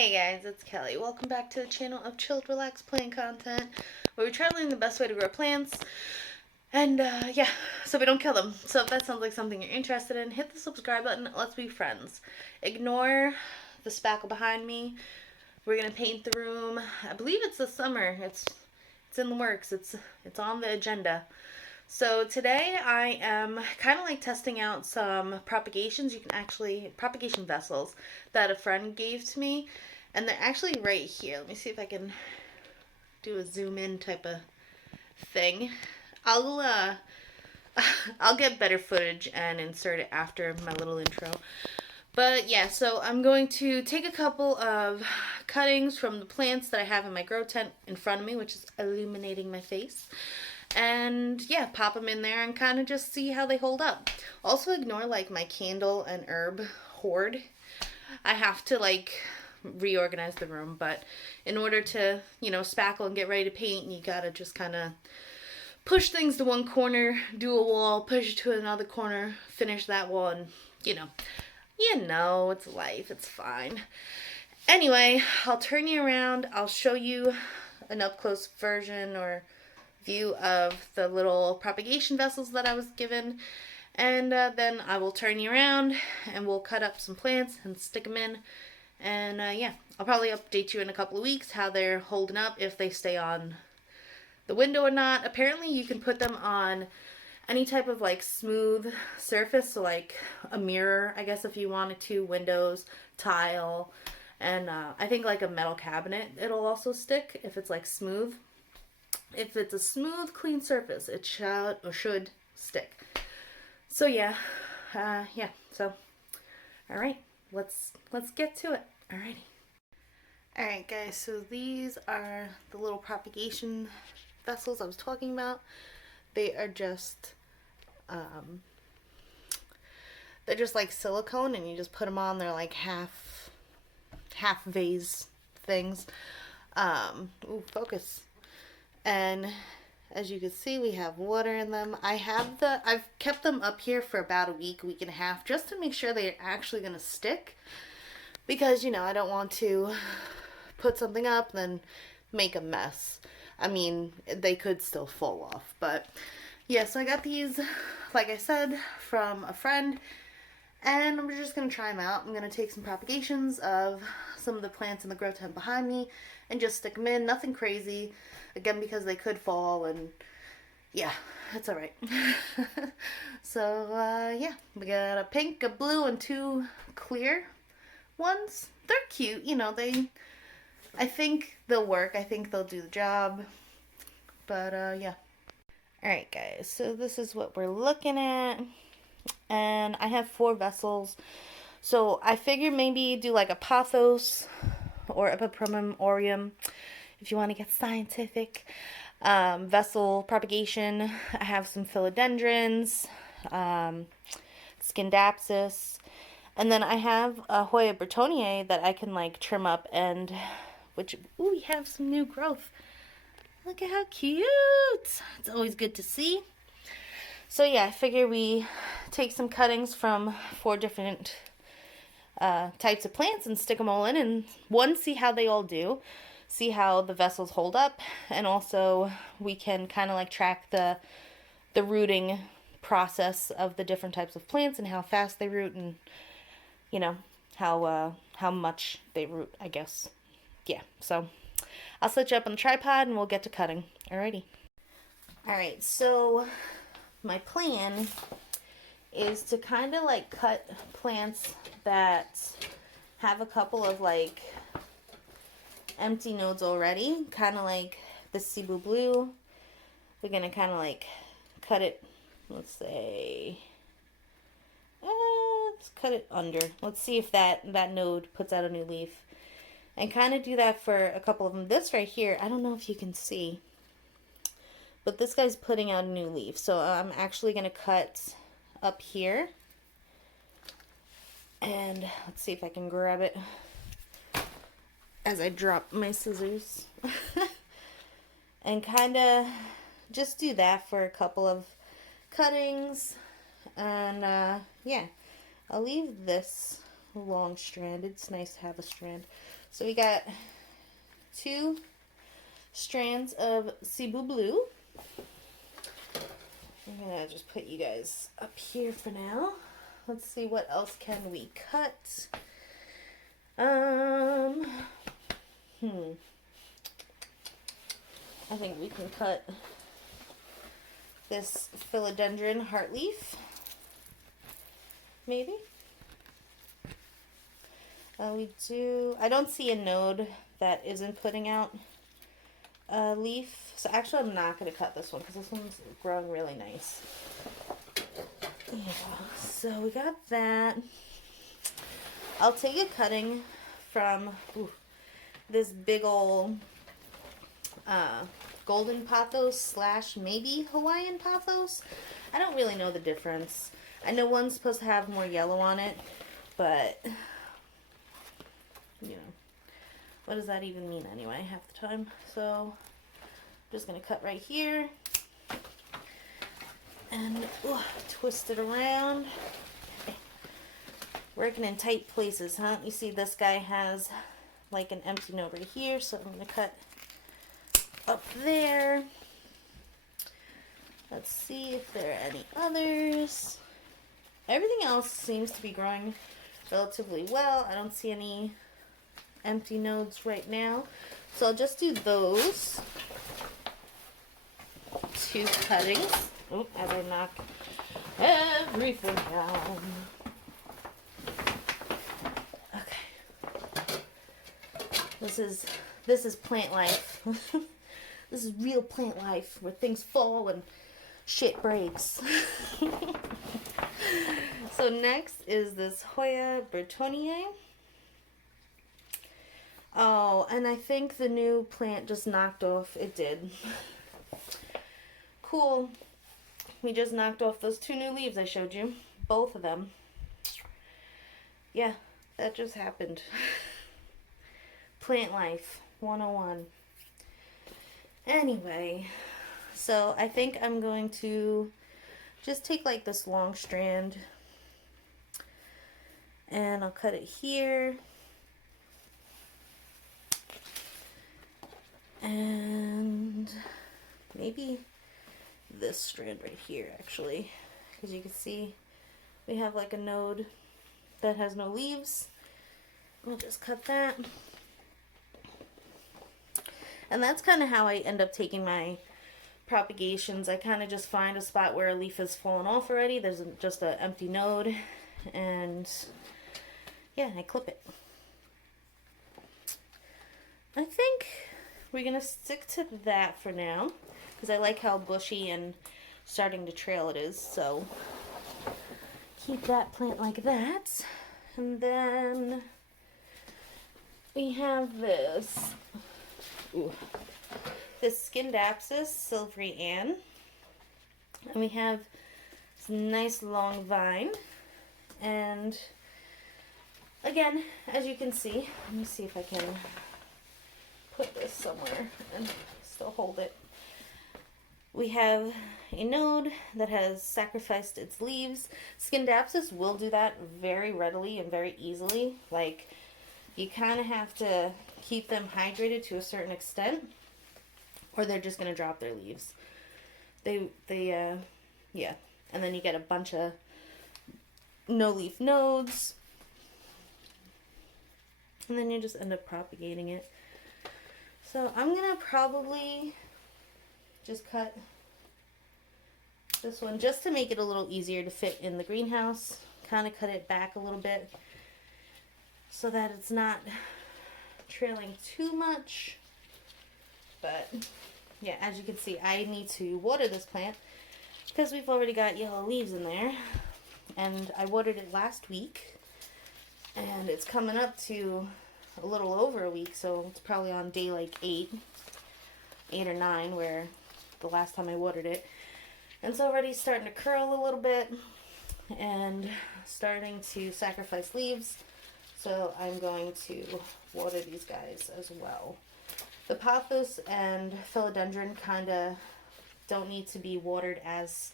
Hey guys, it's Kelly. Welcome back to the channel of chilled, relaxed plant content, where we try to learn the best way to grow plants. And yeah, so we don't kill them. So if that sounds like something you're interested in, hit the subscribe button. Let's be friends. Ignore the spackle behind me. We're gonna paint the room. I believe it's this summer. It's in the works. It's on the agenda. So today I am kind of like testing out some propagations. Propagation vessels that a friend gave to me. And they're actually right here. Let me see if I can do a zoom in type of thing. I'll I'll get better footage and insert it after my little intro. But yeah, so I'm going to take a couple of cuttings from the plants that I have in my grow tent in front of me, which is illuminating my face. And yeah, pop them in there and kind of just see how they hold up. Also ignore like my candle and herb hoard. I have to like reorganize the room, but in order to, spackle and get ready to paint, you gotta just kind of push things to one corner, do a wall, push it to another corner, finish that wall, and it's life, it's fine. Anyway, I'll turn you around, I'll show you an up-close version or view of the little propagation vessels that I was given, and then I will turn you around and we'll cut up some plants and stick them in. And yeah, I'll probably update you in a couple of weeks how they're holding up, if they stay on the window or not. Apparently you can put them on any type of like smooth surface, so like a mirror, I guess, if you wanted to, windows, tile, and I think like a metal cabinet it'll also stick if it's like smooth. If it's a smooth, clean surface, it should stick. So yeah, so all right, let's get to it. Alrighty. Alright guys, so these are the little propagation vessels I was talking about. They are just they're just like silicone, and you just put them on. They're like half vase things. Focus. And as you can see, we have water in them. I've kept them up here for about a week and a half, just to make sure they're actually going to stick. Because, I don't want to put something up and then make a mess. I mean, they could still fall off. But, yeah, so I got these, like I said, from a friend. And I'm just going to try them out. I'm going to take some propagations of some of the plants in the grow tent behind me and just stick them in. Nothing crazy. Again, because they could fall, and yeah, it's alright. So, yeah, we got a pink, a blue, and two clear ones. They're cute, I think they'll work. I think they'll do the job. But, yeah. Alright, guys, so this is what we're looking at. And I have 4 vessels. So I figured maybe do like a pothos or epiprimum aureum, if you want to get scientific. Vessel propagation, I have some philodendrons, scindapsus, and then I have a Hoya Bretonnier that I can like trim up, and we have some new growth. Look at how cute! It's always good to see. So yeah, I figure we take some cuttings from 4 different types of plants and stick them all in, and see how they all do. See how the vessels hold up, and also we can kind of like track the rooting process of the different types of plants and how fast they root, and how much they root, I guess. Yeah, so I'll set you up on the tripod and we'll get to cutting. Alrighty. Alright, so my plan is to kind of like cut plants that have a couple of like empty nodes already, kind of like the Cebu Blue. We're gonna kind of like cut it, let's say, let's cut it under. Let's see if that node puts out a new leaf, and kind of do that for a couple of them. This right here, I don't know if you can see, but this guy's putting out a new leaf, so I'm actually gonna cut up here, and let's see if I can grab it as I drop my scissors. And kind of just do that for a couple of cuttings. And yeah, I'll leave this long strand. It's nice to have a strand. So we got 2 strands of Cebu Blue. I'm gonna just put you guys up here for now. Let's see, what else can we cut? I think we can cut this philodendron heart leaf, maybe. I don't see a node that isn't putting out a leaf. So actually I'm not going to cut this one because this one's growing really nice. Yeah, so we got that. I'll take a cutting from this big old golden pothos / maybe Hawaiian pothos. I don't really know the difference. I know one's supposed to have more yellow on it, but you know, what does that even mean anyway half the time? So I'm just going to cut right here and twist it around. Okay. Working in tight places, huh? You see this guy has like an empty node right here, so I'm going to cut up there. Let's see if there are any others. Everything else seems to be growing relatively well. I don't see any empty nodes right now, so I'll just do those 2 cuttings. As I knock everything down. Okay. This is plant life. This is real plant life where things fall and shit breaks. So next is this Hoya Bertoniae. Oh, and I think the new plant just knocked off. It did. Cool. We just knocked off those 2 new leaves I showed you. Both of them. Yeah, that just happened. Plant life 101. Anyway, so I think I'm going to just take like this long strand and I'll cut it here. And maybe this strand right here, actually, because you can see we have like a node that has no leaves. We'll just cut that. And that's kind of how I end up taking my propagations. I kind of just find a spot where a leaf has fallen off already. There's just an empty node, and yeah, I clip it. I think we're gonna stick to that for now because I like how bushy and starting to trail it is, so keep that plant like that. And then we have this Skindapsus Silvery Ann, and we have this nice long vine. And again, as you can see, let me see if I can put this somewhere and still hold it. We have a node that has sacrificed its leaves. Skindapsus will do that very readily and very easily. Like, you kind of have to keep them hydrated to a certain extent, or they're just going to drop their leaves. Yeah. And then you get a bunch of no-leaf nodes, and then you just end up propagating it. So I'm going to probably just cut this one just to make it a little easier to fit in the greenhouse. Kind of cut it back a little bit so that it's not trailing too much. But yeah, as you can see, I need to water this plant because we've already got yellow leaves in there. And I watered it last week, and it's coming up to a little over a week, so it's probably on day like 8 or 9 where the last time I watered it. And it's already starting to curl a little bit and starting to sacrifice leaves, so I'm going to water these guys as well. The pothos and philodendron kind of don't need to be watered as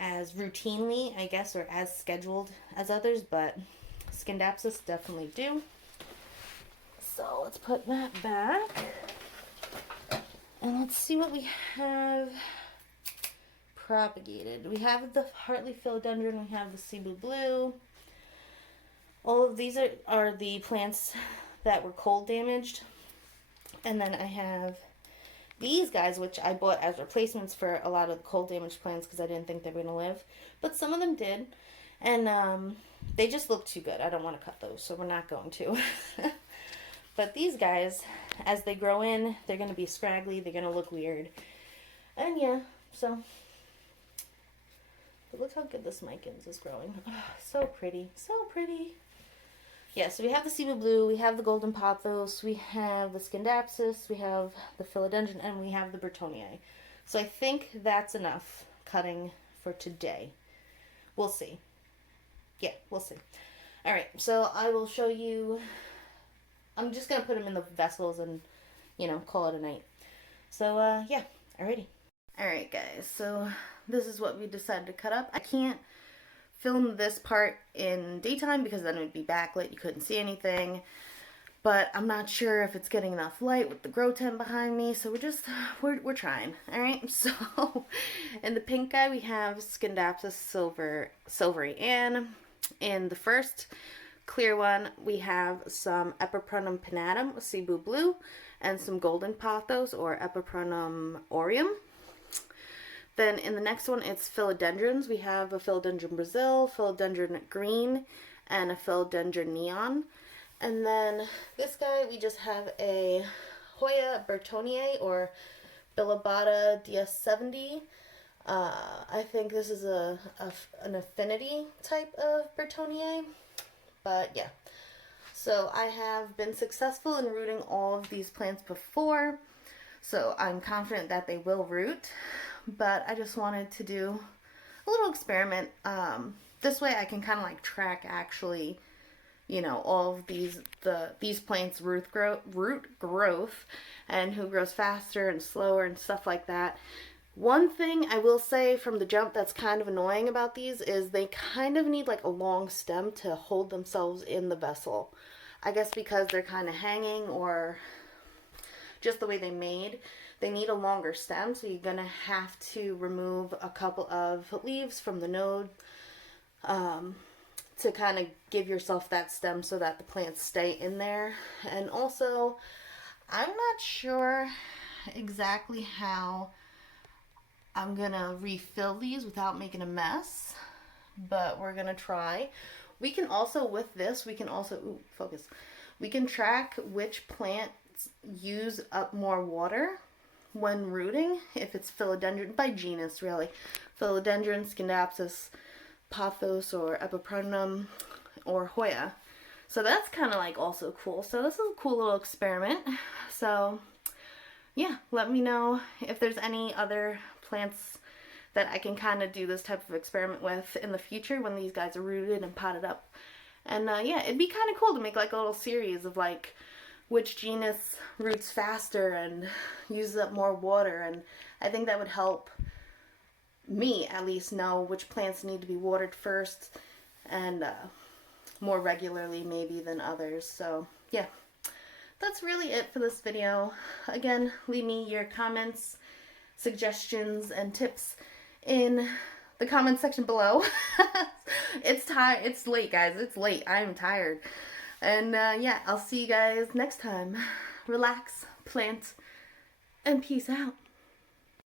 routinely, I guess, or as scheduled as others, but Skindapsus definitely do. let's put that back. And let's see what we have propagated. We have the Hartley philodendron, we have the Cebu blue. All of these are the plants that were cold damaged. And then I have these guys, which I bought as replacements for a lot of the cold damaged plants because I didn't think they were going to live. But some of them did. And they just look too good. I don't want to cut those, so we're not going to. But these guys, as they grow in, they're going to be scraggly. They're going to look weird. And yeah, so... But look how good this micans is growing. Oh, so pretty. So pretty. Yeah, so we have the Cebu blue, we have the golden pothos, we have the scindapsus, we have the philodendron, and we have the Bertoniae. So I think that's enough cutting for today. We'll see. Yeah, we'll see. Alright, so I will show you... I'm just going to put them in the vessels and, you know, call it a night. So, yeah, alrighty. Alright, guys, so this is what we decided to cut up. I can't film this part in daytime because then it would be backlit. You couldn't see anything. But I'm not sure if it's getting enough light with the grow tent behind me. So we're trying. Alright, so in the pink guy we have Scindapsus silvery Ann. In the first clear one we have some Epiprunum pinnatum, Cebu blue, and some golden pothos or Epiprunum aureum. Then in the next one, it's philodendrons. We have a philodendron Brazil, philodendron green, and a philodendron neon. And then this guy, we just have a Hoya Bertoniae or Bilobata DS70. I think this is an affinity type of Bertoniae. But yeah. So I have been successful in rooting all of these plants before. So I'm confident that they will root. But I just wanted to do a little experiment. This way I can kind of like track actually, you know, all of these plants' root growth and who grows faster and slower and stuff like that. One thing I will say from the jump that's kind of annoying about these is they kind of need like a long stem to hold themselves in the vessel. I guess because they're kind of hanging or just the way they made. They need a longer stem, so you're going to have to remove a couple of leaves from the node to kind of give yourself that stem so that the plants stay in there. And also, I'm not sure exactly how I'm going to refill these without making a mess, but we're going to try. We can also, with this, we can also, we can track which plants use up more water when rooting, if it's philodendron, by genus really, philodendron, Scindapsus, pothos, or Epiprunum, or Hoya. So that's kind of like also cool. So this is a cool little experiment. So yeah, let me know if there's any other plants that I can kind of do this type of experiment with in the future when these guys are rooted and potted up. And yeah, it'd be kind of cool to make like a little series of like which genus roots faster and uses up more water, and I think that would help me at least know which plants need to be watered first and more regularly maybe than others. So yeah, that's really it for this video. Again, leave me your comments, suggestions, and tips in the comment section below. It's late, guys. It's late. I'm tired. And yeah, I'll see you guys next time. Relax, plant, and peace out.